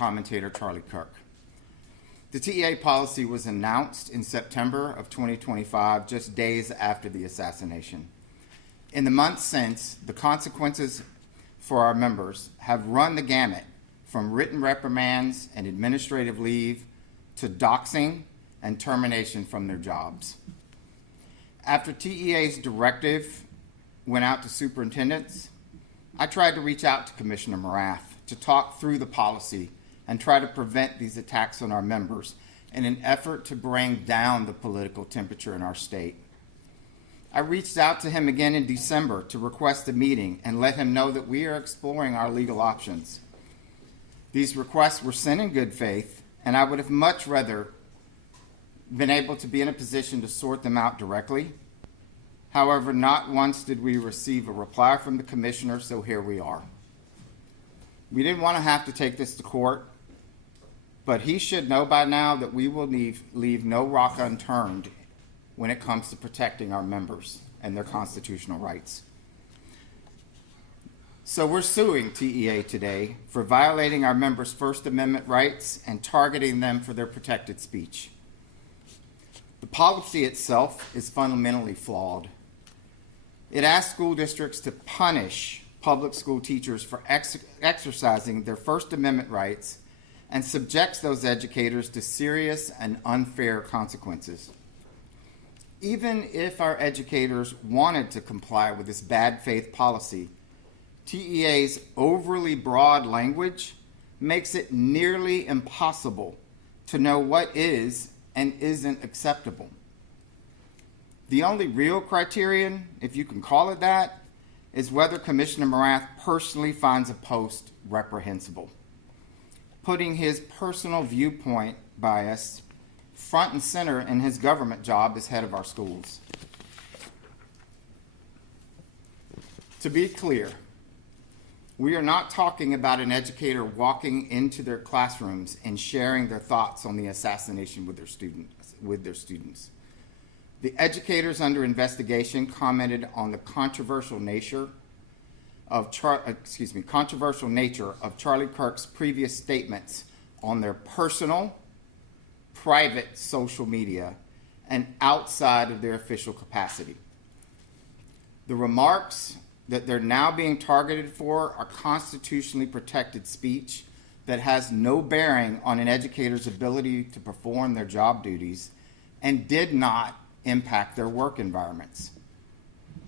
commentator Charlie Kirk. The TEA policy was announced in September of 2025, just days after the assassination. In the months since, the consequences for our members have run the gamut from written reprimands and administrative leave to doxing and termination from their jobs. After TEA's directive went out to superintendents, I tried to reach out to Commissioner Morath to talk through the policy and try to prevent these attacks on our members in an effort to bring down the political temperature in our state. I reached out to him again in December to request a meeting and let him know that we are exploring our legal options. These requests were sent in good faith, and I would have much rather been able to be in a position to sort them out directly. However, not once did we receive a reply from the commissioner, so here we are. We didn't want to have to take this to court, but he should know by now that we will leave no rock unturned when it comes to protecting our members and their constitutional rights. So we're suing TEA today for violating our members' First Amendment rights and targeting them for their protected speech. The policy itself is fundamentally flawed. It asks school districts to punish public school teachers for exercising their First Amendment rights and subjects those educators to serious and unfair consequences. Even if our educators wanted to comply with this bad faith policy, TEA's overly broad language makes it nearly impossible to know what is and isn't acceptable. The only real criterion, if you can call it that, is whether Commissioner Morath personally finds a post reprehensible, putting his personal viewpoint bias front and center in his government job as head of our schools. To be clear, we are not talking about an educator walking into their classrooms and sharing their thoughts on the assassination with their students. The educators under investigation commented on the controversial nature of Charlie Kirk's previous statements on their personal, private social media and outside of their official capacity. The remarks that they're now being targeted for are constitutionally protected speech that has no bearing on an educator's ability to perform their job duties and did not impact their work environments.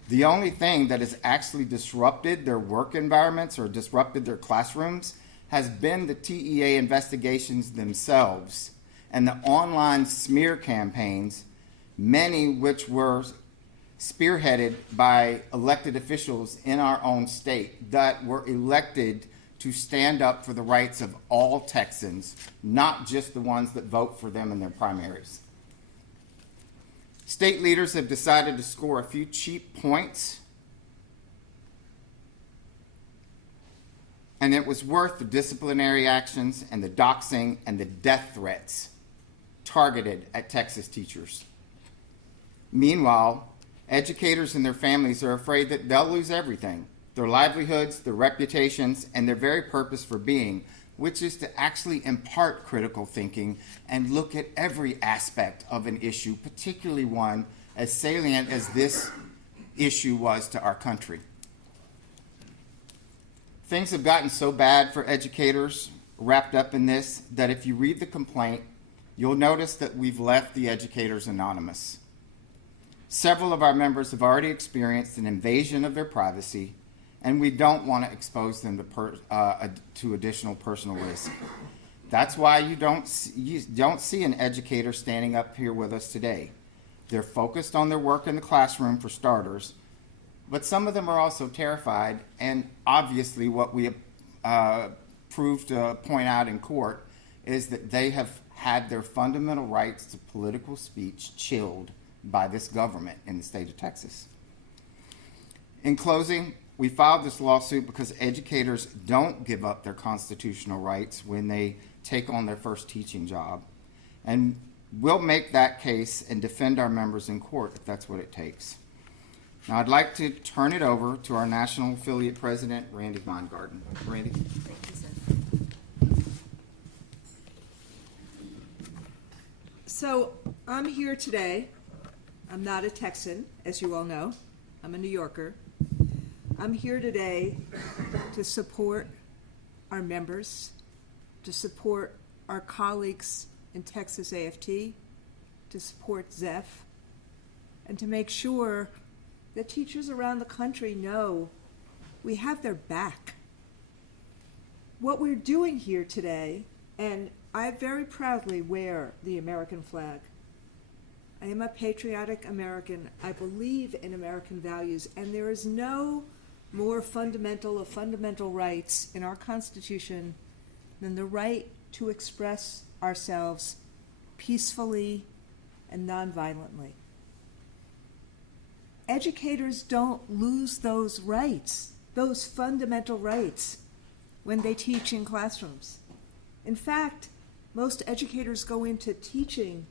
The only thing that has actually disrupted their work environments or disrupted their classrooms has been the TEA investigations themselves and the online smear campaigns, many which were spearheaded by elected officials in our own state that were elected to stand up for the rights of all Texans, not just the ones that vote for them in their primaries. State leaders have decided to score a few cheap points, and it was worth the disciplinary actions and the doxing and the death threats targeted at Texas teachers. Meanwhile, educators and their families are afraid that they'll lose everything, their livelihoods, their reputations, and their very purpose for being, which is to actually impart critical thinking and look at every aspect of an issue, particularly one as salient as this issue was to our country. Things have gotten so bad for educators wrapped up in this that if you read the complaint, you'll notice that we've left the educators anonymous. Several of our members have already experienced an invasion of their privacy, and we don't want to expose them to additional personal risk. That's why you don't see an educator standing up here with us today. They're focused on their work in the classroom for starters, but some of them are also terrified, and obviously what we proved to point out in court is that they have had their fundamental rights to political speech chilled by this government in the state of Texas. In closing, we filed this lawsuit because educators don't give up their constitutional rights when they take on their first teaching job. And we'll make that case and defend our members in court if that's what it takes. Now I'd like to turn it over to our national affiliate president, Randy Weingarten. Randy. Thank you, sir. So I'm here today. I'm not a Texan, as you all know. I'm a New Yorker. I'm here today to support our members, to support our colleagues in Texas AFT, to support Zeph, and to make sure that teachers around the country know we have their back. What we're doing here today, and I very proudly wear the American flag. I am a patriotic American. I believe in American values, and there is no more fundamental of fundamental rights in our Constitution than the right to express ourselves peacefully and nonviolently. Educators don't lose those rights, those fundamental rights, when they teach in classrooms. In fact, most educators go into teaching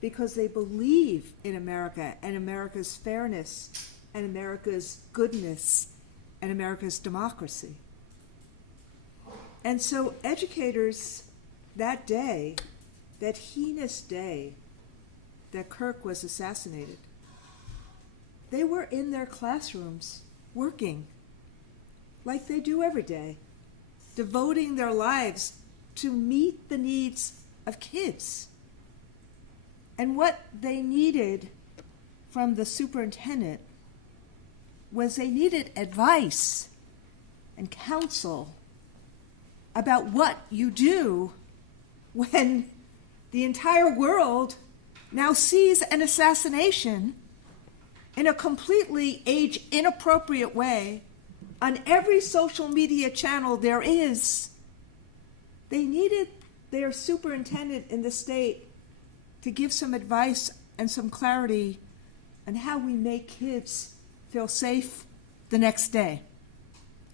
because they believe in America and America's fairness and America's goodness and America's democracy. And so educators that day, that heinous day that Kirk was assassinated, they were in their classrooms working like they do every day, devoting their lives to meet the needs of kids. And what they needed from the superintendent was they needed advice and counsel about what you do when the entire world now sees an assassination in a completely age-inappropriate way on every social media channel there is. They needed their superintendent in the state to give some advice and some clarity on how we make kids feel safe the next day,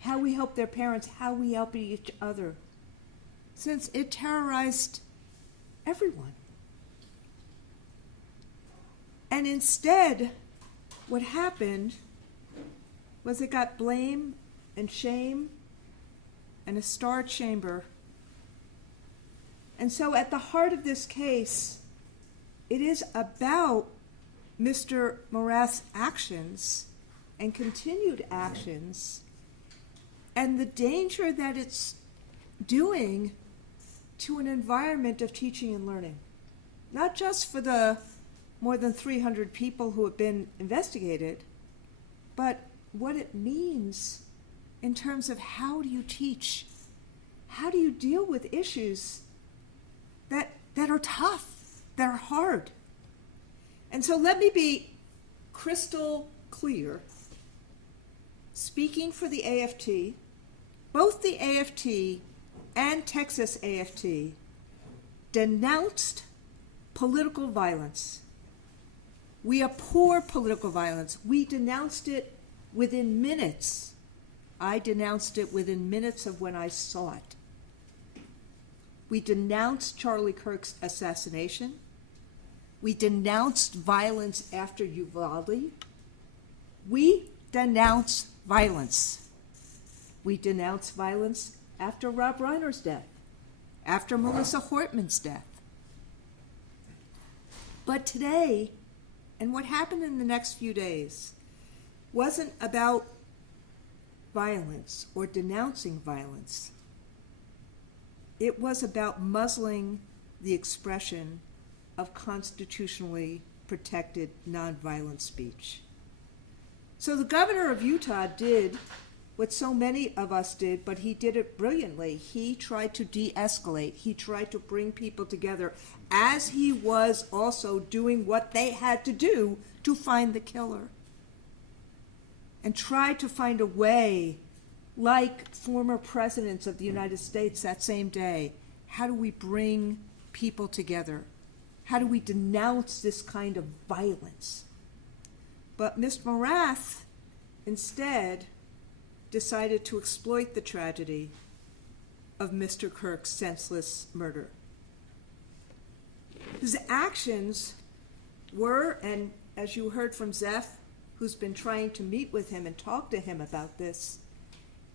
how we help their parents, how we help each other, since it terrorized everyone. And instead, what happened was it got blame and shame and a star chamber. And so at the heart of this case, it is about Mr. Morath's actions and continued actions and the danger that it's doing to an environment of teaching and learning, not just for the more than 300 people who have been investigated, but what it means in terms of how do you teach? How do you deal with issues that are tough, that are hard? And so let me be crystal clear. Speaking for the AFT, both the AFT and Texas AFT denounced political violence. We abhor political violence. We denounced it within minutes. I denounced it within minutes of when I saw it. We denounced Charlie Kirk's assassination. We denounced violence after Uvalde. We denounce violence. We denounce violence after Rob Reiner's death, after Melissa Hortman's death. But today, and what happened in the next few days, wasn't about violence or denouncing violence. It was about muzzling the expression of constitutionally protected nonviolent speech. So the governor of Utah did what so many of us did, but he did it brilliantly. He tried to de-escalate. He tried to bring people together, as he was also doing what they had to do to find the killer, and tried to find a way, like former presidents of the United States that same day, how do we bring people together? How do we denounce this kind of violence? But Mr. Morath instead decided to exploit the tragedy of Mr. Kirk's senseless murder. His actions were, and as you heard from Zeph, who's been trying to meet with him and talk to him about this,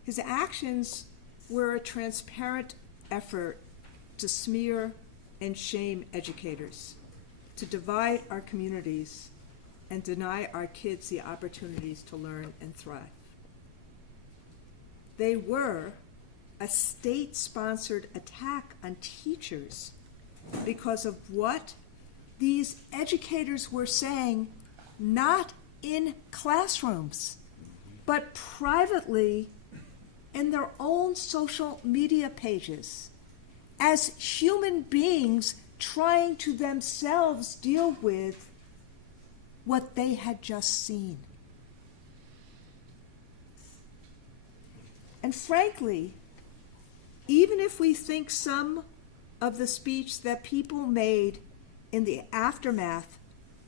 his actions were a transparent effort to smear and shame educators. to divide our communities and deny our kids the opportunities to learn and thrive. They were a state-sponsored attack on teachers because of what these educators were saying, not in classrooms, but privately in their own social media pages, as human beings trying to themselves deal with what they had just seen. And frankly, even if we think some of the speech that people made in the aftermath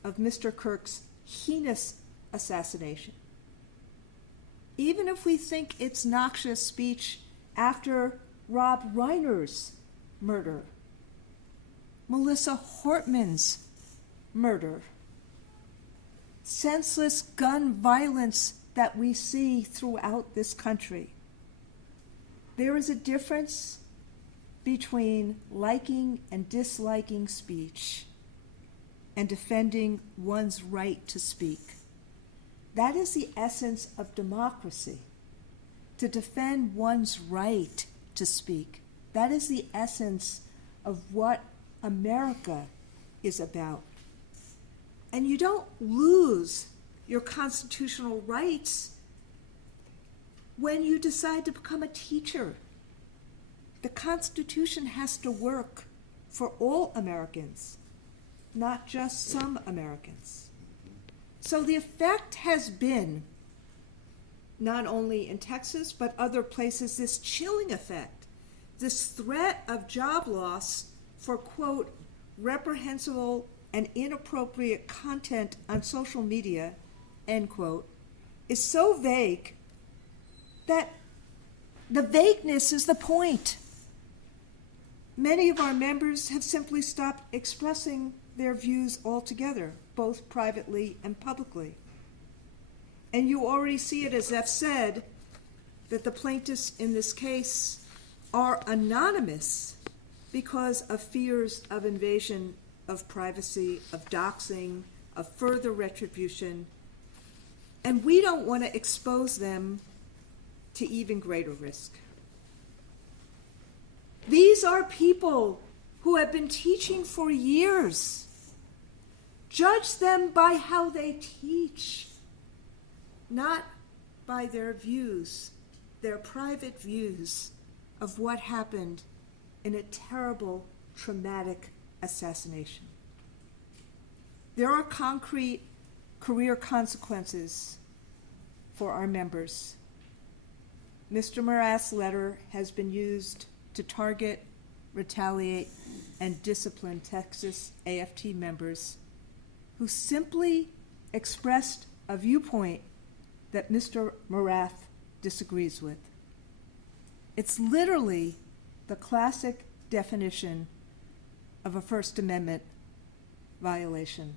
of Mr. Kirk's heinous assassination, even if we think it's noxious speech after Rob Reiner's murder, Melissa Hortman's murder, senseless gun violence that we see throughout this country, there is a difference between liking and disliking speech and defending one's right to speak. That is the essence of democracy, to defend one's right to speak. That is the essence of what America is about. And you don't lose your constitutional rights when you decide to become a teacher. The Constitution has to work for all Americans, not just some Americans. So the effect has been, not only in Texas, but other places, this chilling effect, this threat of job loss for, quote, reprehensible and inappropriate content on social media, end quote, is so vague that the vagueness is the point. Many of our members have simply stopped expressing their views altogether, both privately and publicly. And you already see it, as F said, that the plaintiffs in this case are anonymous because of fears of invasion of privacy, of doxing, of further retribution. And we don't want to expose them to even greater risk. These are people who have been teaching for years. Judge them by how they teach, not by their views, their private views of what happened in a terrible, traumatic assassination. There are concrete career consequences for our members. Mr. Morath's letter has been used to target, retaliate, and discipline Texas AFT members who simply expressed a viewpoint that Mr. Morath disagrees with. It's literally the classic definition of a First Amendment violation.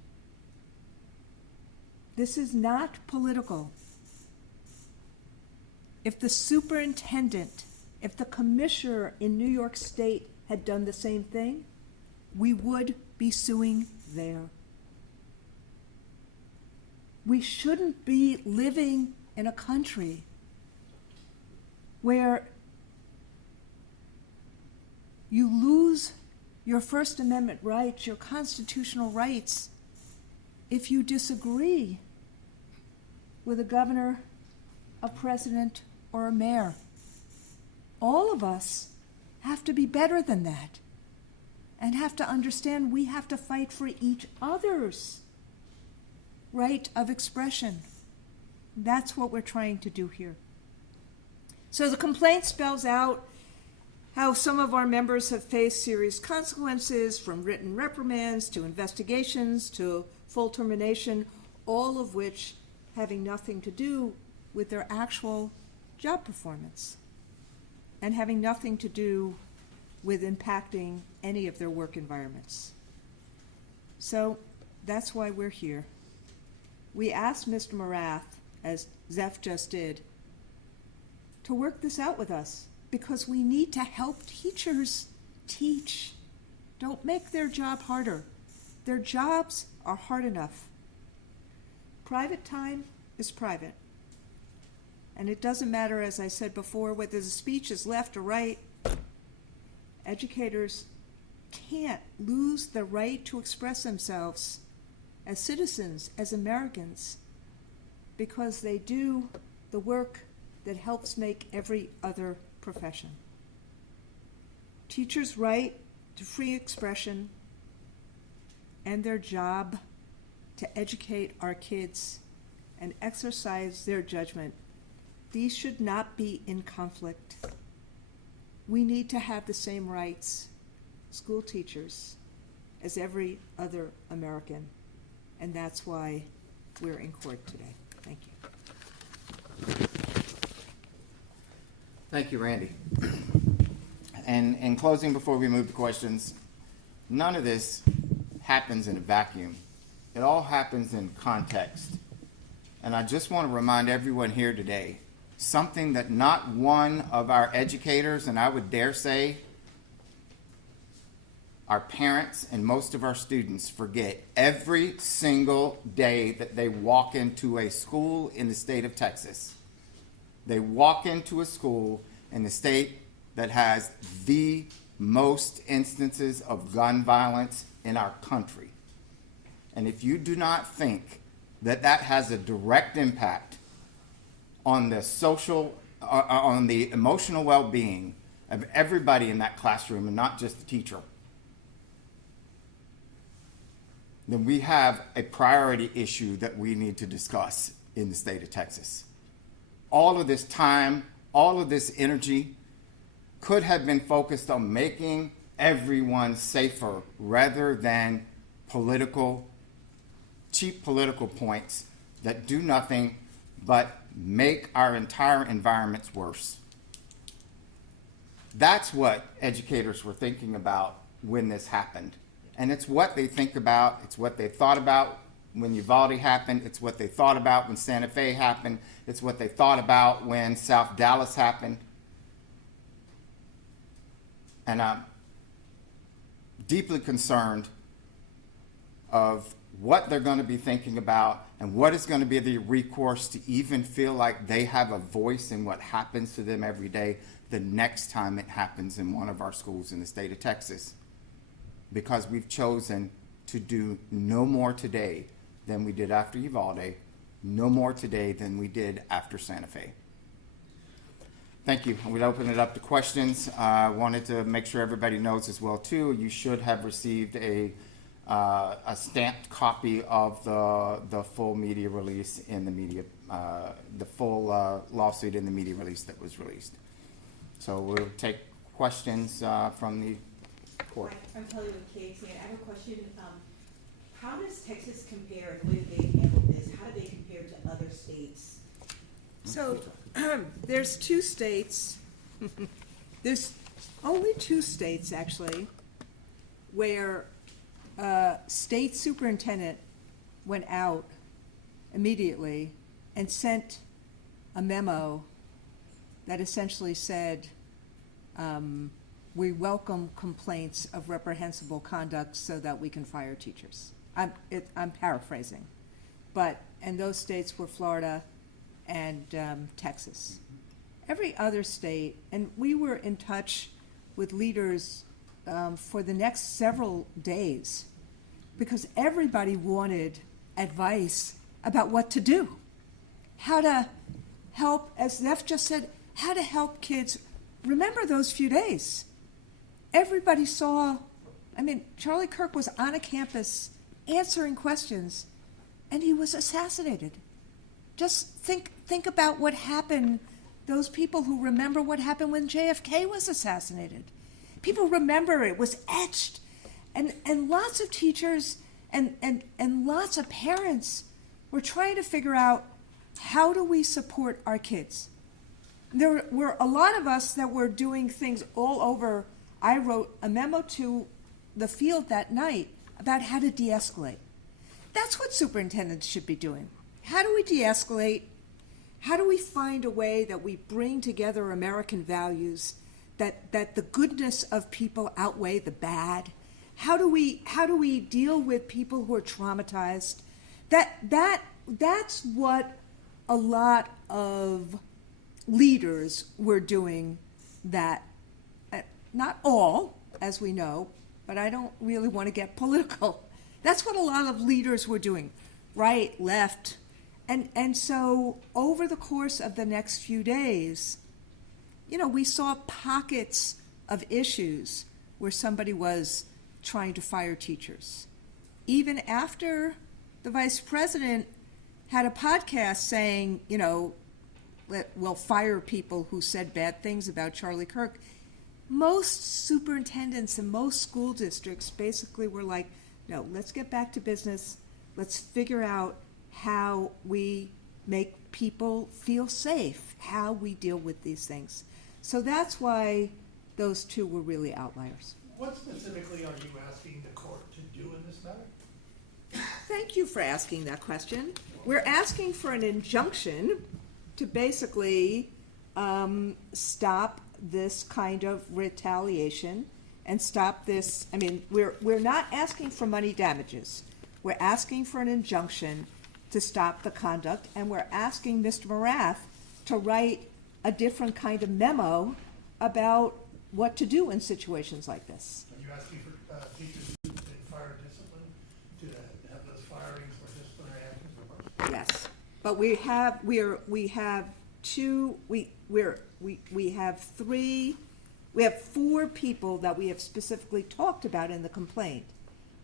This is not political. If the superintendent, if the commissioner in New York State had done the same thing, we would be suing there. We shouldn't be living in a country where you lose your First Amendment rights, your constitutional rights, if you disagree with a governor, a president, or a mayor. All of us have to be better than that and have to understand we have to fight for each other's right of expression. That's what we're trying to do here. So the complaint spells out how some of our members have faced serious consequences, from written reprimands to investigations to full termination, all of which having nothing to do with their actual job performance and having nothing to do with impacting any of their work environments. So that's why we're here. We asked Mr. Morath, as Zeph just did, to work this out with us because we need to help teachers teach. Don't make their job harder. Their jobs are hard enough. Private time is private. And it doesn't matter, as I said before, whether the speech is left or right. Educators can't lose the right to express themselves as citizens, as Americans, because they do the work that helps make every other profession. Teachers' right to free expression and their job to educate our kids and exercise their judgment, these should not be in conflict. We need to have the same rights, school teachers, as every other American, and that's why we're in court today. Thank you. Thank you, Randy. And in closing, before we move to questions, none of this happens in a vacuum. It all happens in context. And I just want to remind everyone here today, something that not one of our educators, and I would dare say our parents and most of our students, forget every single day that they walk into a school in the state of Texas. They walk into a school in the state that has the most instances of gun violence in our country. And if you do not think that that has a direct impact on the social, on the emotional well-being of everybody in that classroom and not just the teacher, then we have a priority issue that we need to discuss in the state of Texas. All of this time, all of this energy could have been focused on making everyone safer rather than cheap political points that do nothing but make our entire environments worse. That's what educators were thinking about when this happened. And it's what they think about, it's what they thought about when Uvalde happened, it's what they thought about when Santa Fe happened, it's what they thought about when South Dallas happened. And I'm deeply concerned of what they're going to be thinking about and what is going to be the recourse to even feel like they have a voice in what happens to them every day the next time it happens in one of our schools in the state of Texas. Because we've chosen to do no more today than we did after Uvalde, no more today than we did after Santa Fe. Thank you. We'd open it up to questions. I wanted to make sure everybody knows as well, too, you should have received a stamped copy of the full media release in the media, the full lawsuit in the media release that was released. So we'll take questions from the court. I'm Kelly with KXAN. I have a question. How does Texas compare, the way that they handled this, how do they compare to other states? So there's two states, there's only two states actually, where state superintendent went out immediately and sent a memo that essentially said, we welcome complaints of reprehensible conduct so that we can fire teachers. I'm paraphrasing, and those states were Florida and Texas. Every other state, and we were in touch with leaders for the next several days because everybody wanted advice about what to do, how to help, as Zeph just said, how to help kids remember those few days. Everybody saw, Charlie Kirk was on a campus answering questions, and he was assassinated. Just think about what happened, those people who remember what happened when JFK was assassinated. People remember it was etched. And lots of teachers and lots of parents were trying to figure out, how do we support our kids? There were a lot of us that were doing things all over. I wrote a memo to the field that night about how to de-escalate. That's what superintendents should be doing. How do we de-escalate? How do we find a way that we bring together American values, that the goodness of people outweigh the bad, How do we deal with people who are traumatized? That's what a lot of leaders were doing. That not all, as we know, but I don't really want to get political. That's what a lot of leaders were doing, right, left, and so over the course of the next few days, we saw pockets of issues where somebody was trying to fire teachers. Even after the vice president had a podcast saying, we'll fire people who said bad things about Charlie Kirk, most superintendents and most school districts basically were like, no, let's get back to business. Let's figure out how we make people feel safe, how we deal with these things. So that's why those two were really outliers. What specifically are you asking the court to do in this matter? Thank you for asking that question. We're asking for an injunction to basically stop this kind of retaliation and stop this. I mean, we're not asking for money damages. We're asking for an injunction to stop the conduct, and we're asking Mr. Morath to write a different kind of memo about what to do in situations like this. Are you asking for teachers in fire discipline to have those firings or disciplinary actions reversed? Yes, but we have 4 people that we have specifically talked about in the complaint.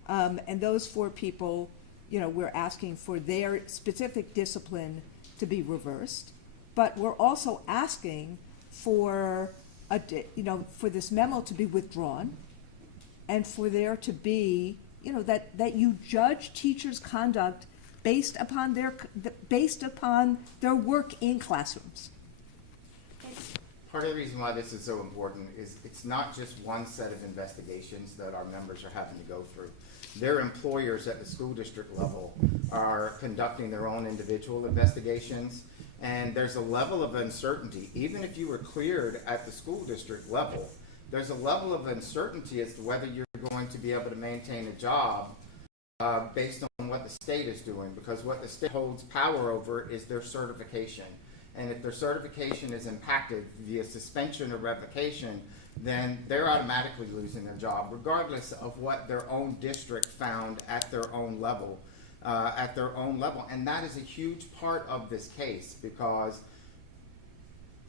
And those 4 people, we're asking for their specific discipline to be reversed. But we're also asking for for this memo to be withdrawn, and for there to be, that you judge teachers' conduct based upon their work in classrooms. Part of the reason why this is so important is it's not just one set of investigations that our members are having to go through. Their employers at the school district level are conducting their own individual investigations, and there's a level of uncertainty. Even if you were cleared at the school district level, there's a level of uncertainty as to whether you're going to be able to maintain a job based on what the state is doing, because what the state holds power over is their certification. And if their certification is impacted via suspension or revocation, then they're automatically losing their job, regardless of what their own district found at their own level. And that is a huge part of this case, because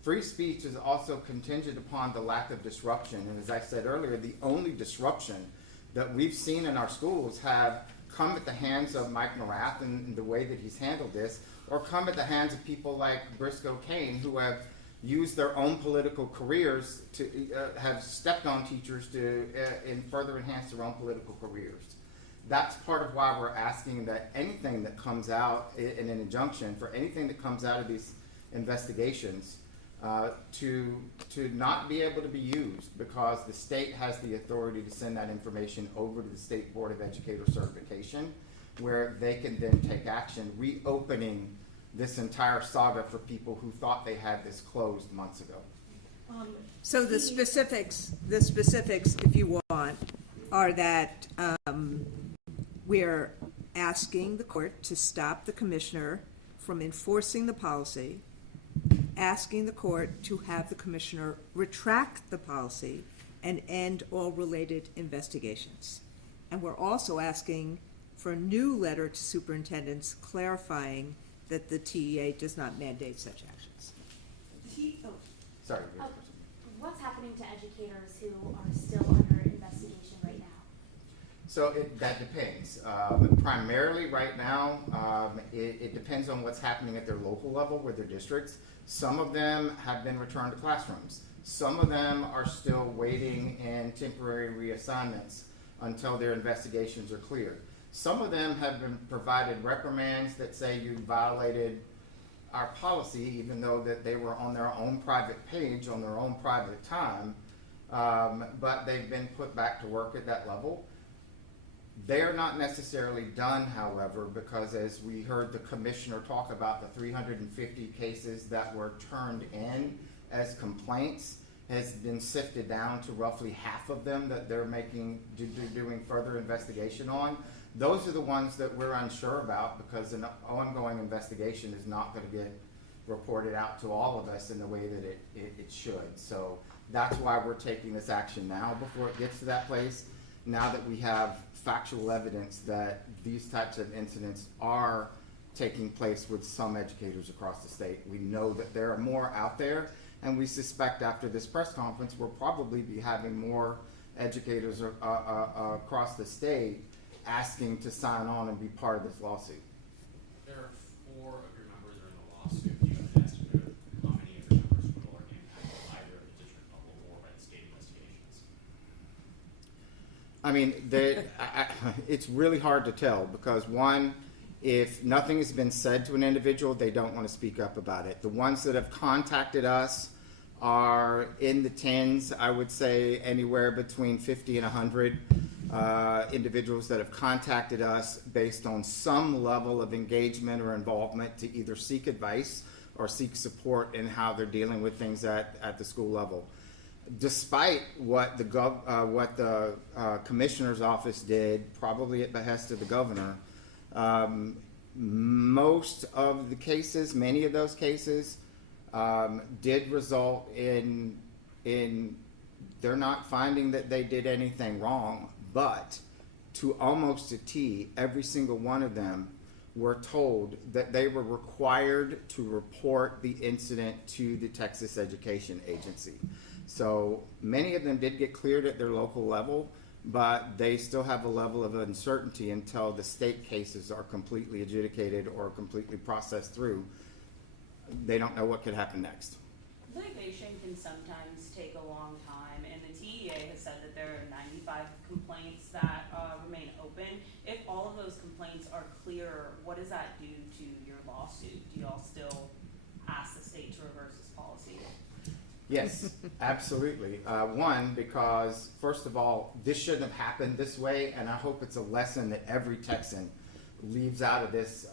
free speech is also contingent upon the lack of disruption. And as I said earlier, the only disruption that we've seen in our schools have come at the hands of Mike Morath and the way that he's handled this, or come at the hands of people like Briscoe Kane, who have used their own political careers to have stepped on teachers to further enhance their own political careers. That's part of why we're asking that anything that comes out in an injunction, for anything that comes out of these investigations, to not be able to be used, because the state has the authority to send that information over to the State Board of Educator Certification, where they can then take action, reopening this entire saga for people who thought they had this closed months ago. So the specifics, if you want, are that we're asking the court to stop the commissioner from enforcing the policy, asking the court to have the commissioner retract the policy and end all related investigations. And we're also asking for a new letter to superintendents clarifying that the TEA does not mandate such actions. Sorry. What's happening to educators who are still under investigation right now? So that depends. Primarily right now, it depends on what's happening at their local level with their districts. Some of them have been returned to classrooms. Some of them are still waiting in temporary reassignments until their investigations are clear. Some of them have been provided reprimands that say you violated our policy, even though that they were on their own private page, on their own private time, but they've been put back to work at that level. They're not necessarily done, however, because as we heard the commissioner talk about the 350 cases that were turned in as complaints, has been sifted down to roughly half of them that they're doing further investigation on. Those are the ones that we're unsure about, because an ongoing investigation is not going to get reported out to all of us in the way that it should. So that's why we're taking this action now before it gets to that place, now that we have factual evidence that these types of incidents are taking place with some educators across the state. We know that there are more out there, and we suspect after this press conference we'll probably be having more educators across the state asking to sign on and be part of this lawsuit. There are 4 of your members are in the lawsuit. Do you have an estimate of how many of your members will are impacted either at the district level or by the state investigations? I mean, it's really hard to tell, because one, if nothing has been said to an individual, they don't want to speak up about it. The ones that have contacted us are in the tens, I would say anywhere between 50 and 100 individuals that have contacted us based on some level of engagement or involvement to either seek advice or seek support in how they're dealing with things at the school level. Despite what the commissioner's office did, probably at behest of the governor, most of the cases, many of those cases, did result in they're not finding that they did anything wrong, but to almost a T, every single one of them were told that they were required to report the incident to the Texas Education Agency. So many of them did get cleared at their local level, but they still have a level of uncertainty until the state cases are completely adjudicated or completely processed through. They don't know what could happen next. Litigation can sometimes take a long time, and the TEA has said that there are 95 complaints that remain open. If all of those complaints are clear, what does that do to your lawsuit? Do you all still ask the state to reverse this policy? Yes, absolutely. One, because first of all, this shouldn't have happened this way, and I hope it's a lesson that every Texan leaves out of this,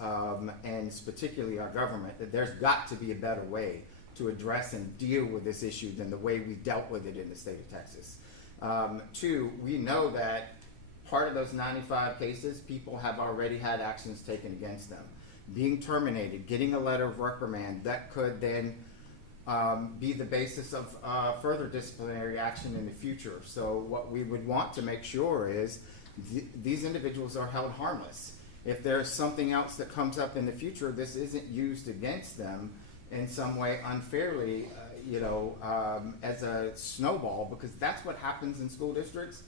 and particularly our government, that there's got to be a better way to address and deal with this issue than the way we dealt with it in the state of Texas. 2, we know that part of those 95 cases, people have already had actions taken against them. Being terminated, getting a letter of reprimand, that could then be the basis of further disciplinary action in the future. So what we would want to make sure is these individuals are held harmless. If there's something else that comes up in the future, this isn't used against them in some way unfairly, as a snowball, because that's what happens in school districts.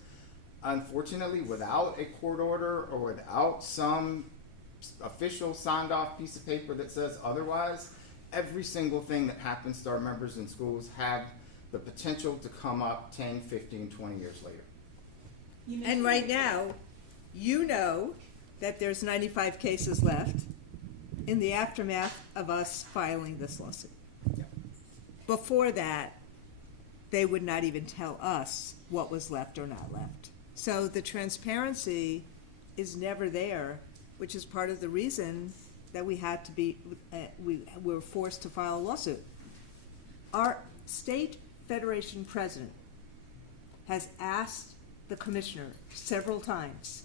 Unfortunately, without a court order or without some official signed off piece of paper that says otherwise, every single thing that happens to our members in schools have the potential to come up 10, 15, 20 years later. And right now, you know that there's 95 cases left in the aftermath of us filing this lawsuit. Yeah. Before that, they would not even tell us what was left or not left. So the transparency is never there, which is part of the reason that we had to be, we were forced to file a lawsuit. Our state federation president has asked the commissioner several times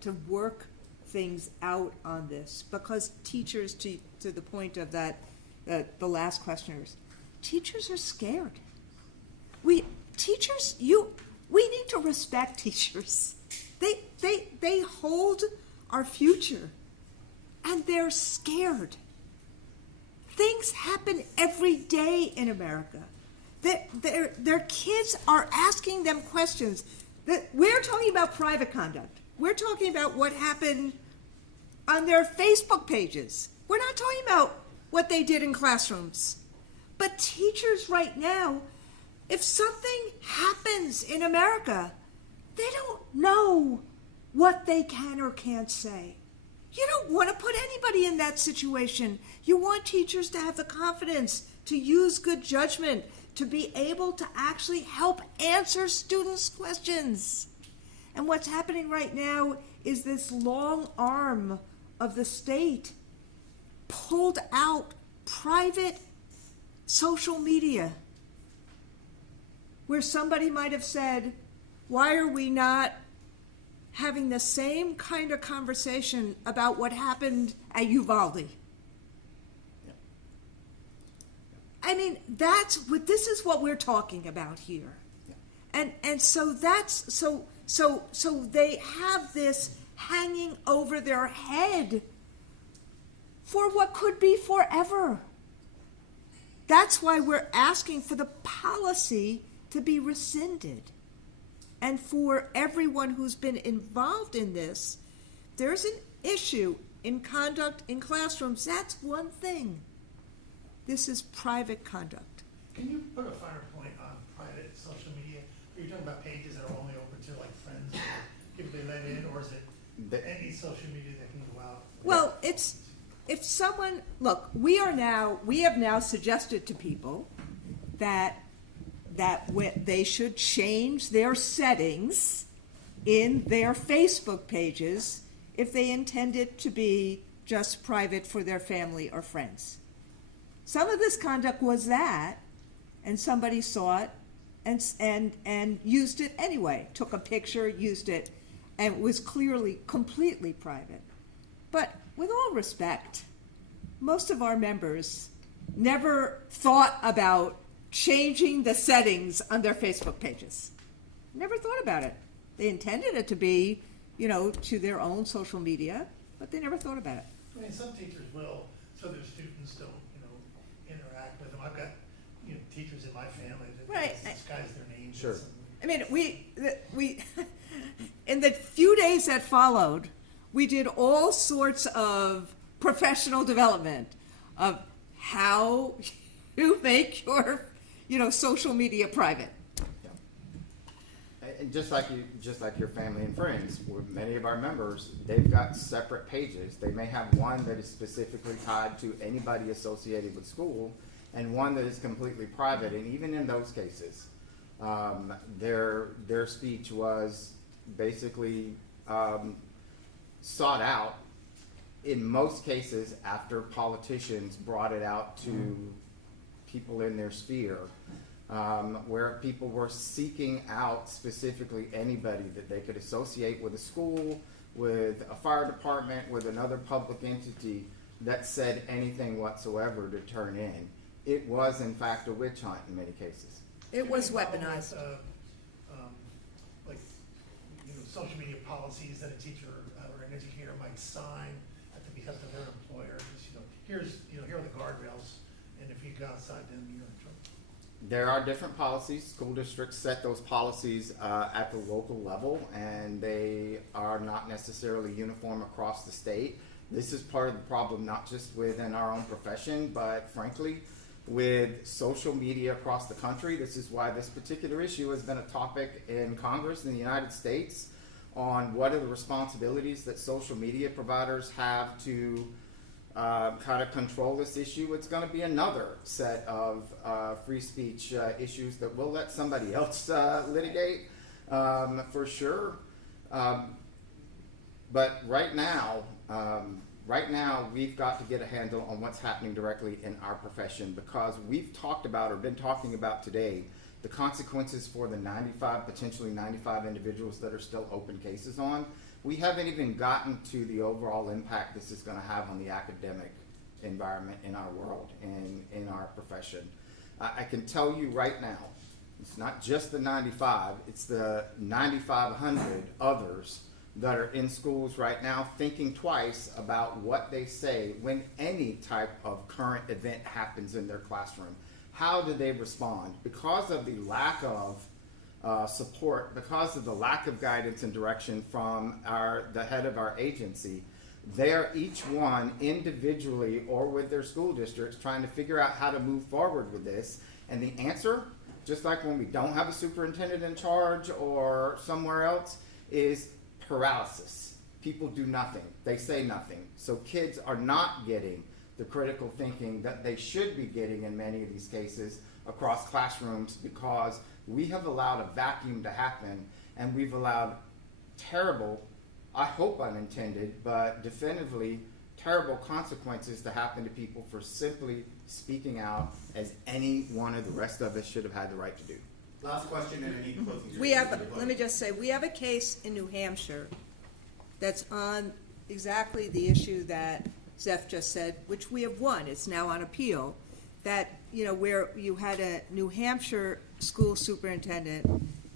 to work things out on this, because teachers, to the point of that, the last questioners, teachers are scared. We need to respect teachers. They hold our future, and they're scared. Things happen every day in America. Their kids are asking them questions. That we're talking about private conduct. We're talking about what happened on their Facebook pages. We're not talking about what they did in classrooms. But teachers right now, if something happens in America, they don't know what they can or can't say. You don't want to put anybody in that situation. You want teachers to have the confidence to use good judgment, to be able to actually help answer students' questions. And what's happening right now is this long arm of the state pulled out private social media. where somebody might have said, why are we not having the same kind of conversation about what happened at Uvalde? I mean, this is what we're talking about here. And so that's, so they have this hanging over their head for what could be forever. That's why we're asking for the policy to be rescinded. And for everyone who's been involved in this, there's an issue in conduct in classrooms. That's one thing. This is private conduct. Can you put a finer point on private social media? Are you talking about pages that are only open to like friends or people they let in, or is it any social media that can go out? Well, it's, if someone, look, we have now suggested to people that they should change their settings in their Facebook pages if they intend it to be just private for their family or friends. Some of this conduct was that, and somebody saw it and used it anyway, took a picture, used it, and it was clearly completely private. But with all respect, most of our members never thought about changing the settings on their Facebook pages. Never thought about it. They intended it to be, to their own social media, but they never thought about it. I mean, some teachers will, so their students don't, interact with them. I've got, teachers in my family that Right. disguise their names. Sure. I mean, we in the few days that followed, we did all sorts of professional development of how you make your, social media private. And just like your family and friends, with many of our members, they've got separate pages. They may have one that is specifically tied to anybody associated with school, and one that is completely private. And even in those cases, their speech was basically sought out in most cases after politicians brought it out to people in their sphere. Where people were seeking out specifically anybody that they could associate with a school, with a fire department, with another public entity that said anything whatsoever to turn in. It was, in fact, a witch hunt in many cases. It was Do you have a problem weaponized. with, social media policies that a teacher or an educator might sign at the behest of their employer. Just, here are the guardrails, and if you go outside, then you're in trouble. There are different policies. School districts set those policies at the local level, and they are not necessarily uniform across the state. This is part of the problem, not just within our own profession, but frankly, with social media across the country. This is why this particular issue has been a topic in Congress in the United States on what are the responsibilities that social media providers have to kind of control this issue. It's going to be another set of free speech issues that we'll let somebody else litigate for sure. But right now we've got to get a handle on what's happening directly in our profession, because we've talked about or been talking about today the consequences for the potentially 95 individuals that are still open cases on. We haven't even gotten to the overall impact this is going to have on the academic environment in our world and in our profession. I can tell you right now, it's not just the 95, it's the 9,500 others that are in schools right now thinking twice about what they say when any type of current event happens in their classroom. How do they respond? Because of the lack of support, because of the lack of guidance and direction from the head of our agency, they're each one individually or with their school districts trying to figure out how to move forward with this. And the answer, just like when we don't have a superintendent in charge or somewhere else, is paralysis. People do nothing. They say nothing. So kids are not getting the critical thinking that they should be getting in many of these cases across classrooms, because we have allowed a vacuum to happen, and we've allowed terrible, I hope unintended, but definitively terrible consequences to happen to people for simply speaking out as any one of the rest of us should have had the right to do. Last question and any closing. We have, let me just say, we have a case in New Hampshire that's on exactly the issue that Zeph just said, which we have won. It's now on appeal. That, where you had a New Hampshire school superintendent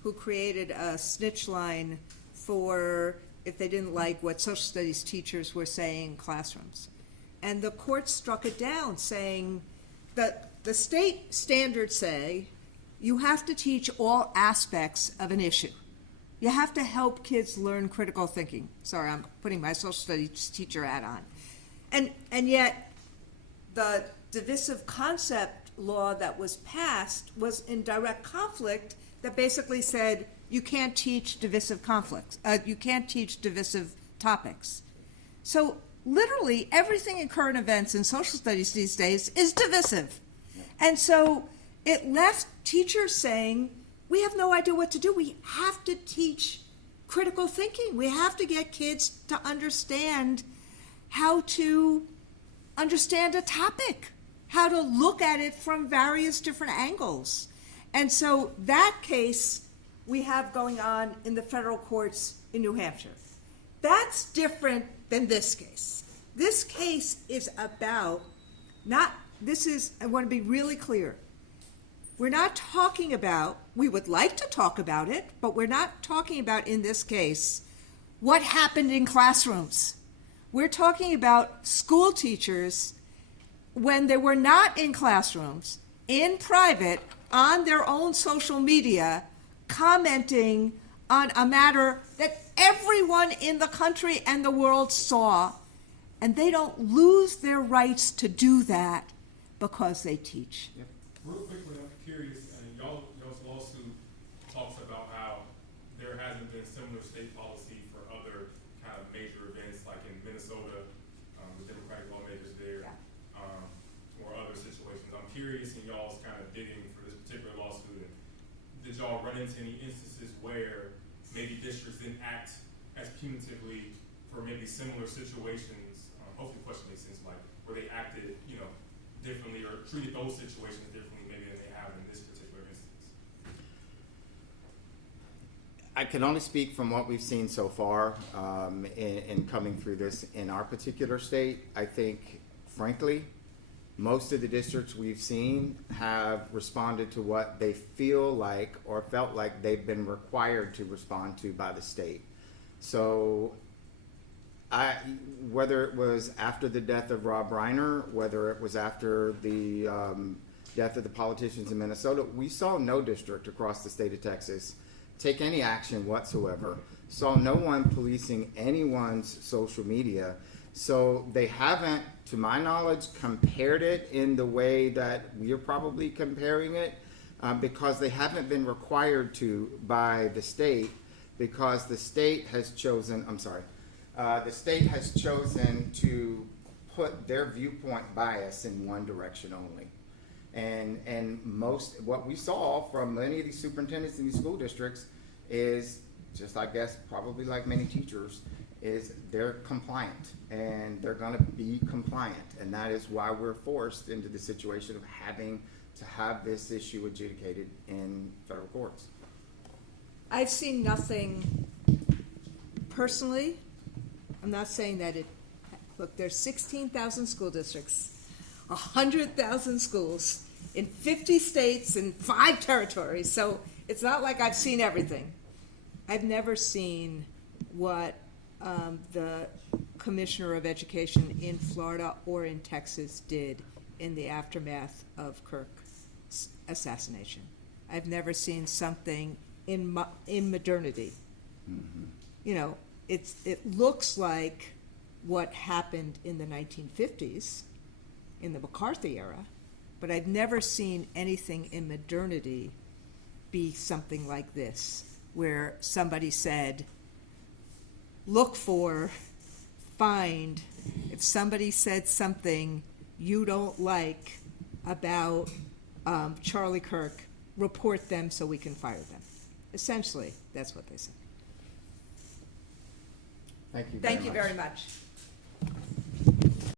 who created a snitch line for if they didn't like what social studies teachers were saying in classrooms. And the court struck it down, saying that the state standards say you have to teach all aspects of an issue. You have to help kids learn critical thinking. Sorry, I'm putting my social studies teacher hat on. And yet, the divisive concept law that was passed was in direct conflict that basically said you can't teach divisive conflicts. You can't teach divisive topics. So literally everything in current events in social studies these days is divisive. And so it left teachers saying, we have no idea what to do. We have to teach critical thinking. We have to get kids to understand how to understand a topic, how to look at it from various different angles. And so that case we have going on in the federal courts in New Hampshire. That's different than this case. This case is about I want to be really clear. We're not talking about, we would like to talk about it, but we're not talking about in this case what happened in classrooms. We're talking about school teachers when they were not in classrooms, in private, on their own social media, commenting on a matter that everyone in the country and the world saw, and they don't lose their rights to do that because they teach. Yep. Real quickly, I'm curious, and y'all's lawsuit talks about how there hasn't been similar state policy for other kind of major events, like in Minnesota, the Democratic lawmakers there, or other situations. I'm curious in y'all's kind of digging for this particular lawsuit, did y'all run into any instances where maybe districts didn't act as punitively for maybe similar situations? Hopefully the question makes sense, like where they acted, differently or treated those situations differently maybe than they have in this particular instance? I can only speak from what we've seen so far in coming through this in our particular state. I think, frankly, most of the districts we've seen have responded to what they feel like or felt like they've been required to respond to by the state. So whether it was after the death of Rob Reiner, whether it was after the death of the politicians in Minnesota, we saw no district across the state of Texas take any action whatsoever, saw no one policing anyone's social media. So they haven't, to my knowledge, compared it in the way that we are probably comparing it, because they haven't been required to by the state, because the state has chosen, the state has chosen to put their viewpoint bias in one direction only. And most, what we saw from many of these superintendents in these school districts is just, I guess, probably like many teachers, is they're compliant and they're going to be compliant. And that is why we're forced into the situation of having to have this issue adjudicated in federal courts. I've seen nothing personally. I'm not saying that look, there's 16,000 school districts, 100,000 schools in 50 states and 5 territories. So it's not like I've seen everything. I've never seen what the Commissioner of Education in Florida or in Texas did in the aftermath of Kirk's assassination. I've never seen something in modernity. Mm-hmm. It looks like what happened in the 1950s, in the McCarthy era, but I've never seen anything in modernity be something like this, where somebody said, look for, find, if somebody said something you don't like about Charlie Kirk, report them so we can fire them. Essentially, that's what they said. Thank you. Thank you very much.